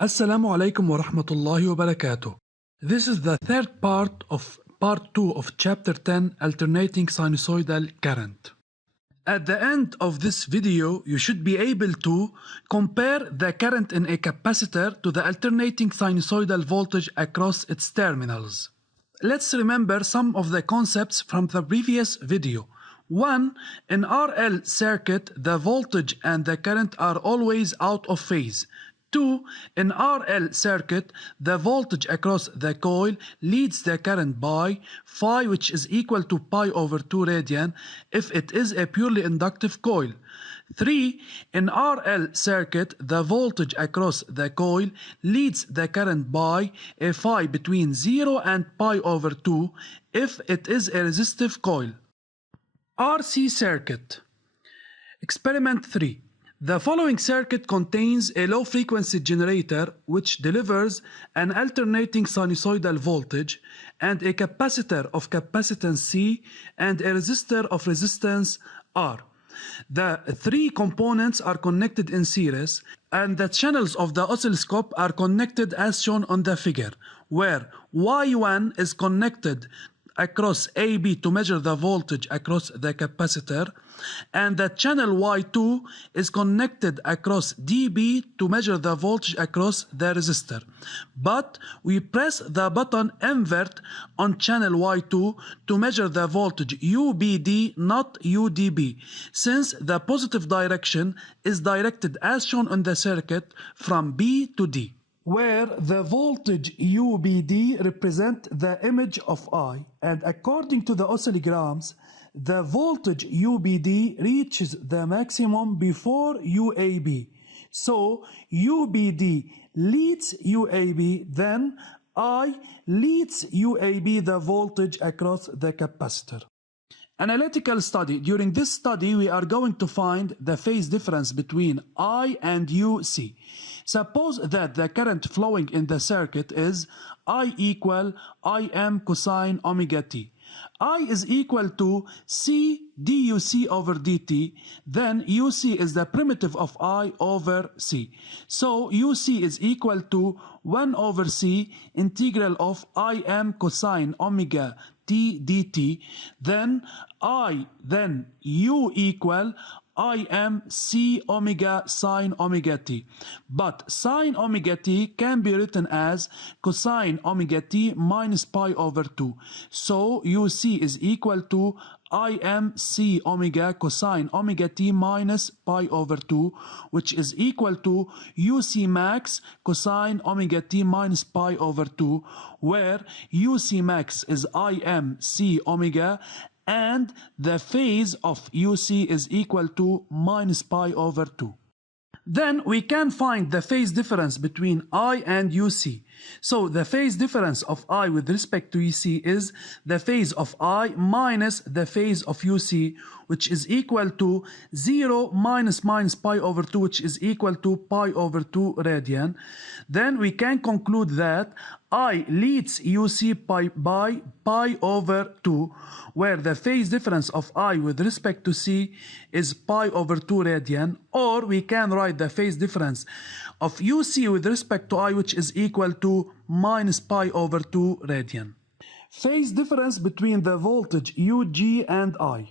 Assalamu alaikum wa rahmatullahi wa barakatuh. This is the third part of part 2 of chapter 10, Alternating Sinusoidal Current. At the end of this video, you should be able to compare the current in a capacitor to the alternating sinusoidal voltage across its terminals. Let's remember some of the concepts from the previous video. 1. In RL circuit, the voltage and the current are always out of phase. 2. In RL circuit, the voltage across the coil leads the current by phi, which is equal to pi over 2 radian if it is a purely inductive coil. 3. In RL circuit, the voltage across the coil leads the current by a phi between 0 and pi over 2 if it is a resistive coil. RC circuit. Experiment 3. The following circuit contains a low-frequency generator which delivers an alternating sinusoidal voltage and a capacitor of capacitance C and a resistor of resistance R. The three components are connected in series and the channels of the oscilloscope are connected as shown on the figure, where Y1 is connected across AB to measure the voltage across the capacitor, and the channel Y2 is connected across DB to measure the voltage across the resistor. But we press the button invert on channel Y2 to measure the voltage UBD, not UDB, since the positive direction is directed as shown on the circuit from B to D, where the voltage UBD represent the image of I, and according to the oscillograms, the voltage UBD reaches the maximum before UAB. So UBD leads UAB, then I leads UAB the voltage across the capacitor. Analytical study. During this study, we are going to find the phase difference between I and UC. Suppose that the current flowing in the circuit is I equal Im cosine omega t. I is equal to C duc over dt, then UC is the primitive of I over C. So UC is equal to 1 over C integral of Im cosine omega t dt, then U equal Im C omega sine omega t. But sine omega t can be written as cosine omega t minus pi over 2. So UC is equal to Im C omega cosine omega t minus pi over 2, which is equal to UC max cosine omega t minus pi over 2, where UC max is Im C omega and the phase of UC is equal to minus pi over 2. Then we can find the phase difference between I and UC. So the phase difference of I with respect to UC is the phase of I minus the phase of UC, which is equal to 0 minus pi over 2, which is equal to pi over 2 radian. Then we can conclude that I leads UC by pi over 2, where the phase difference of I with respect to C is pi over 2 radian, or we can write the phase difference of UC with respect to I, which is equal to minus pi over 2 radian. Phase difference between the voltage UG and I.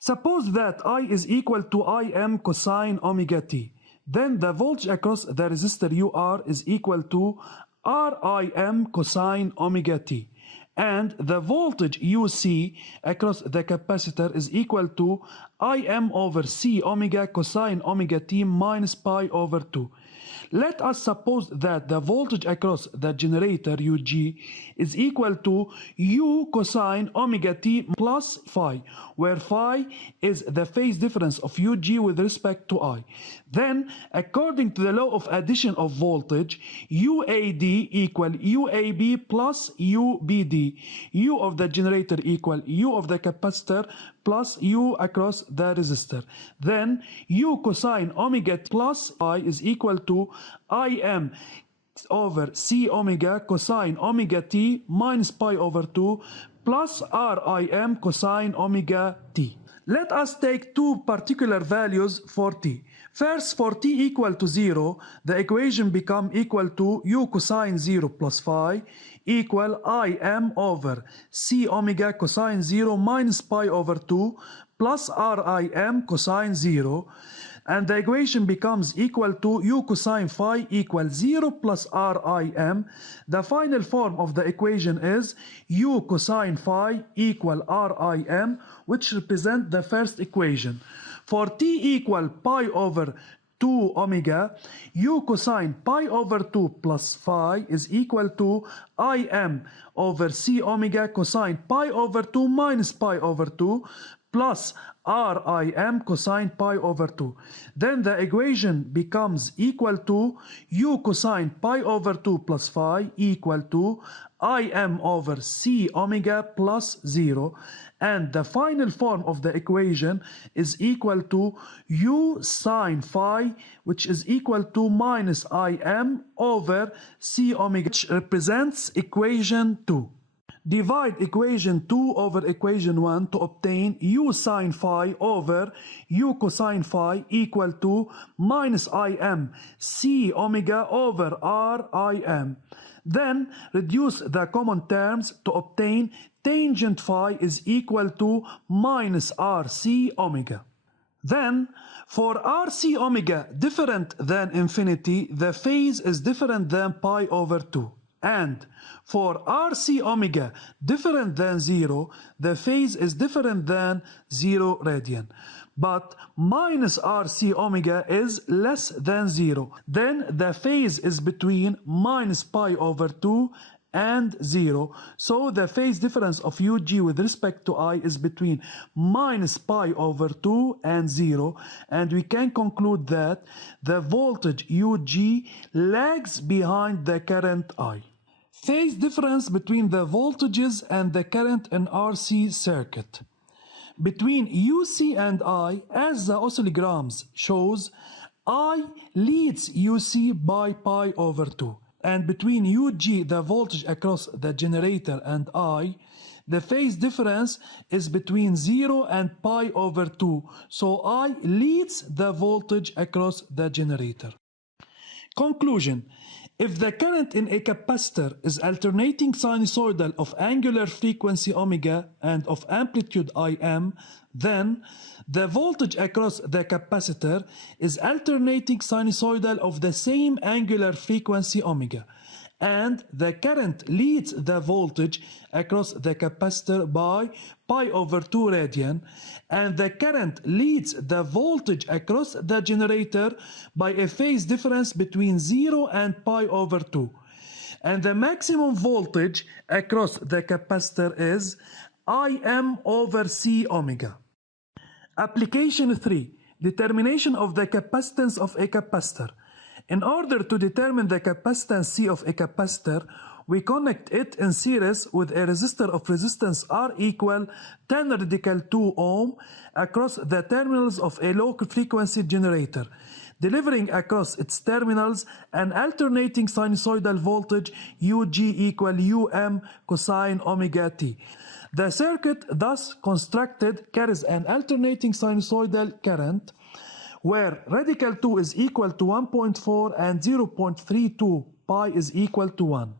Suppose that I is equal to Im cosine omega t. Then the voltage across the resistor UR is equal to Rim cosine omega t. And the voltage UC across the capacitor is equal to Im over C omega cosine omega t minus pi over 2. Let us suppose that the voltage across the generator UG is equal to U cosine omega t plus phi, where phi is the phase difference of UG with respect to I. Then, according to the law of addition of voltage, UAD equal UAB plus UBD. U of the generator equal U of the capacitor plus U across the resistor. Then U cosine omega plus I is equal to Im over C omega cosine omega t minus pi over 2 plus Rim cosine omega t. Let us take two particular values for t. First, for t equal to 0, the equation becomes equal to u cosine 0 plus phi equal Im over c omega cosine 0 minus pi over 2 plus Rim cosine 0. And the equation becomes equal to u cosine phi equals 0 plus Rim. The final form of the equation is u cosine phi equal Rim, which represent the first equation. For t equal pi over 2 omega, u cosine pi over 2 plus phi is equal to Im over c omega cosine pi over 2 minus pi over 2 plus Rim cosine pi over 2. Then the equation becomes equal to u cosine pi over 2 plus phi equal to Im over c omega plus 0. And the final form of the equation is equal to u sine phi, which is equal to minus Im over c omega, which represents equation 2. Divide equation 2 over equation 1 to obtain u sine phi over u cosine phi equal to minus Im c omega over Rim. Then reduce the common terms to obtain tangent phi is equal to minus Rc omega. Then, for Rc omega different than infinity, the phase is different than pi over 2. And for Rc omega different than 0, the phase is different than 0 radian. But minus Rc omega is less than 0. Then the phase is between minus pi over 2 and 0. So the phase difference of UG with respect to I is between minus pi over 2 and 0. And we can conclude that the voltage UG lags behind the current I. Phase difference between the voltages and the current in RC circuit. Between UC and I, as the oscillograms shows, I leads UC by pi over 2. And between UG, the voltage across the generator, and I, the phase difference is between 0 and pi over 2. So I leads the voltage across the generator. Conclusion. If the current in a capacitor is alternating sinusoidal of angular frequency omega and of amplitude Im, then the voltage across the capacitor is alternating sinusoidal of the same angular frequency omega, and the current leads the voltage across the capacitor by pi over 2 radian, and the current leads the voltage across the generator by a phase difference between 0 and pi over 2. And the maximum voltage across the capacitor is Im over c omega. Application 3. Determination of the capacitance of a capacitor. In order to determine the capacitance C of a capacitor, we connect it in series with a resistor of resistance R equal 10 radical 2 ohm across the terminals of a low frequency generator, delivering across its terminals an alternating sinusoidal voltage UG equal UM cosine omega t. The circuit thus constructed carries an alternating sinusoidal current where radical 2 is equal to 1.4 and 0.32 pi is equal to 1.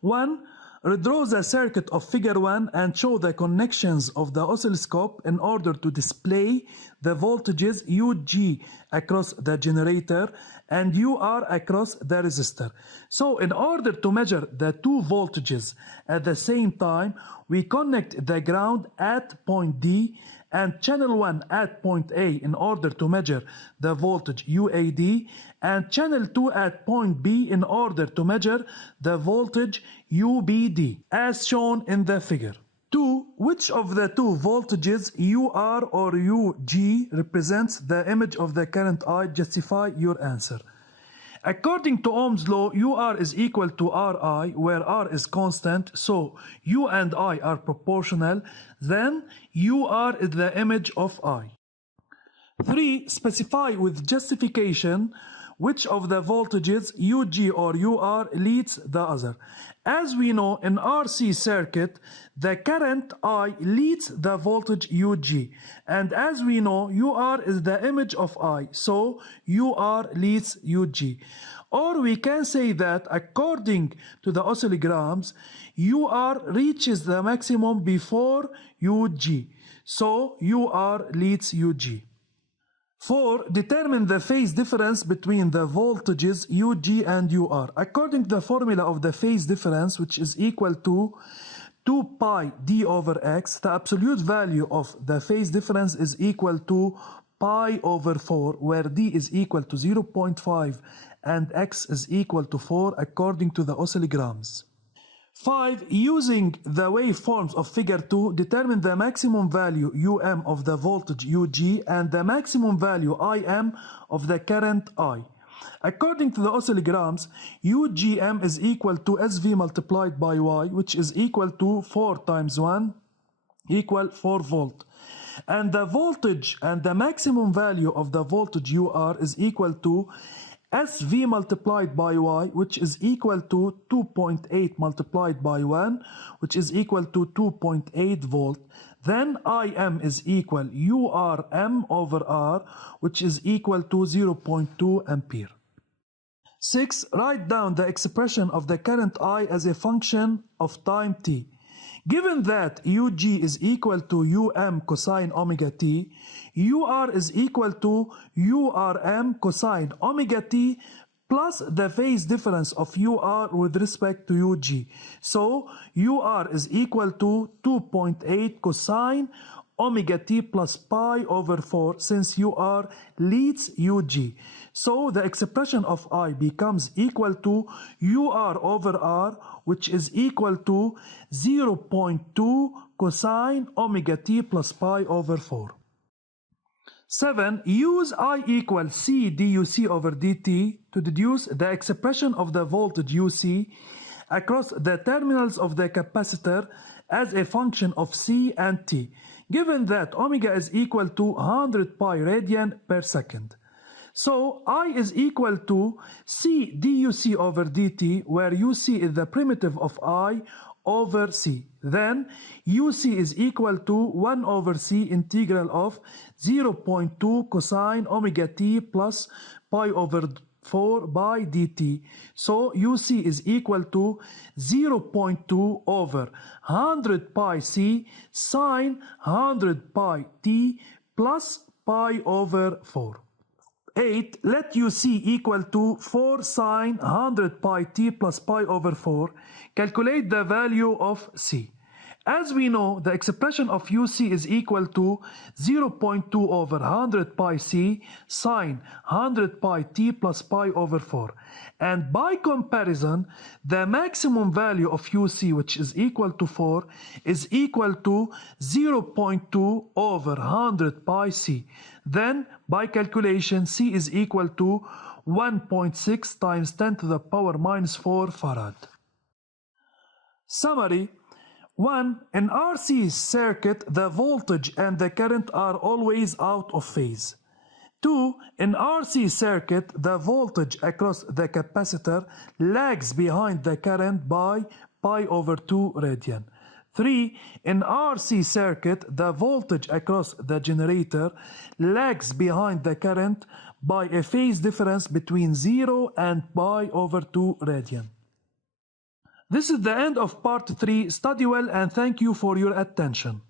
1. Redraw the circuit of figure 1 and show the connections of the oscilloscope in order to display the voltages UG across the generator and UR across the resistor. So in order to measure the two voltages at the same time, we connect the ground at point D and channel 1 at point A in order to measure the voltage UAD, and channel 2 at point B in order to measure the voltage UBD, as shown in the figure. 2. Which of the two voltages UR or UG represents the image of the current I? Justify your answer. According to Ohm's law, UR is equal to Ri, where R is constant, so U and I are proportional, then UR is the image of I. 3. Specify with justification which of the voltages UG or UR leads the other. As we know, in RC circuit, the current I leads the voltage UG. And as we know, UR is the image of I, so UR leads UG. Or we can say that according to the oscillograms, UR reaches the maximum before UG, so UR leads UG. 4. Determine the phase difference between the voltages UG and UR. According to the formula of the phase difference, which is equal to 2 pi d over x, the absolute value of the phase difference is equal to pi over 4, where d is equal to 0.5 and x is equal to 4 according to the oscillograms. 5. Using the waveforms of figure 2, determine the maximum value Um of the voltage UG and the maximum value Im of the current I. According to the oscillograms, UGM is equal to SV multiplied by Y, which is equal to 4 times 1 equal 4 volt. And the voltage and the maximum value of the voltage UR is equal to SV multiplied by Y, which is equal to 2.8 multiplied by 1, which is equal to 2.8 volt. Then Im is equal URM over R, which is equal to 0.2 ampere. 6. Write down the expression of the current I as a function of time t. Given that UG is equal to UM cosine omega t, UR is equal to URM cosine omega t plus the phase difference of UR with respect to UG. So UR is equal to 2.8 cosine omega t plus pi over 4 since UR leads UG. So the expression of I becomes equal to UR over R, which is equal to 0.2 cosine omega t plus pi over 4. 7. Use I equals C duc over dt to deduce the expression of the voltage UC across the terminals of the capacitor as a function of C and T, given that omega is equal to 100 pi radian per second. So I is equal to C duc over dt, where UC is the primitive of I over C. Then UC is equal to 1 over C integral of 0.2 cosine omega t plus pi over 4 by dt. So UC is equal to 0.2 over 100 pi C sine 100 pi t plus pi over 4. 8. Let UC equal to 4 sine 100 pi t plus pi over 4. Calculate the value of C. As we know, the expression of UC is equal to 0.2 over 100 pi C sine 100 pi t plus pi over 4. And by comparison, the maximum value of UC, which is equal to 4, is equal to 0.2 over 100 pi C. Then, by calculation, C is equal to 1.6 times 10 to the power minus 4 farad. Summary. 1. In RC circuit, the voltage and the current are always out of phase. 2. In RC circuit, the voltage across the capacitor lags behind the current by pi over 2 radian. 3. In RC circuit, the voltage across the generator lags behind the current by a phase difference between 0 and pi over 2 radian. This is the end of part 3. Study well and thank you for your attention.